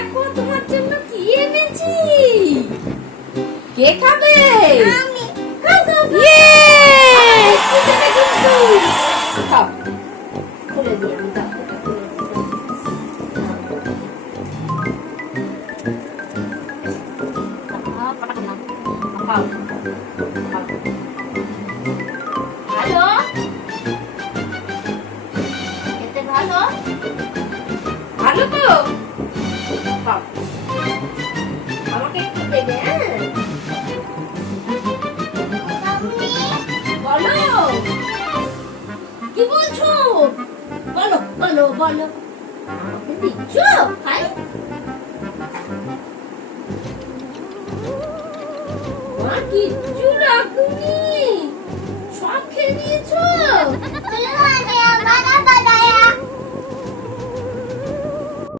দেখো তোমার জন্য কি এনেছি। কে খাবে? আমি। খাও খাও ইয়ে! খাও খুলে দিই আমি, দাও এটা খুলে দিই। খাও খাও। ভালো খেতে, ভালো ভালো তো খাও। আমাকে একটু দেবে? হ্যাঁ বলো কি বলছো, বলো বলো বলো। আমাকে দিচ্ছ খাই? মা কিচ্ছু রাখুনি, সব খেয়ে নিয়েছো। চলো আগে আমার